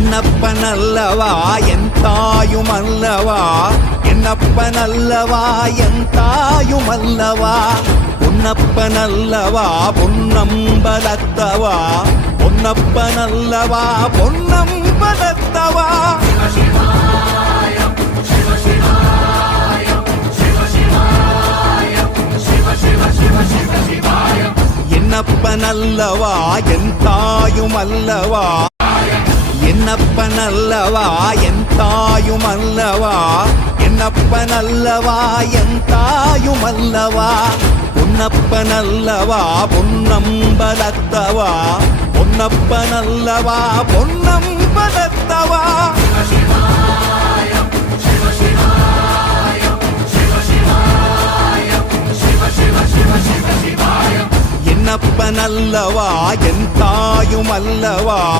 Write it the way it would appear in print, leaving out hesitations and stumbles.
என்னப்பனல்லவா என் தாயுமல்லவா, என்னப்பனல்லவா என் தாயுமல்லவா, பொன்னப்பனல்லவா பொன்னம்பலத்தவா, பொன்னப்பனல்லவா பொன்னம்பலத்தவா. என்னப்பனல்லவா என் தாயுமல்லவா, என்னப்பனல்லவா என் தாயுமல்லவா, என்னப்பனல்லவா என் தாயுமல்லவா, பொன்னப்பனல்லவா பொன்னம்பலத்தவா, பொன்னப்பனல்லவா பொன்னம்பலத்தவா. என்னப்பனல்லவா என் தாயுமல்லவா,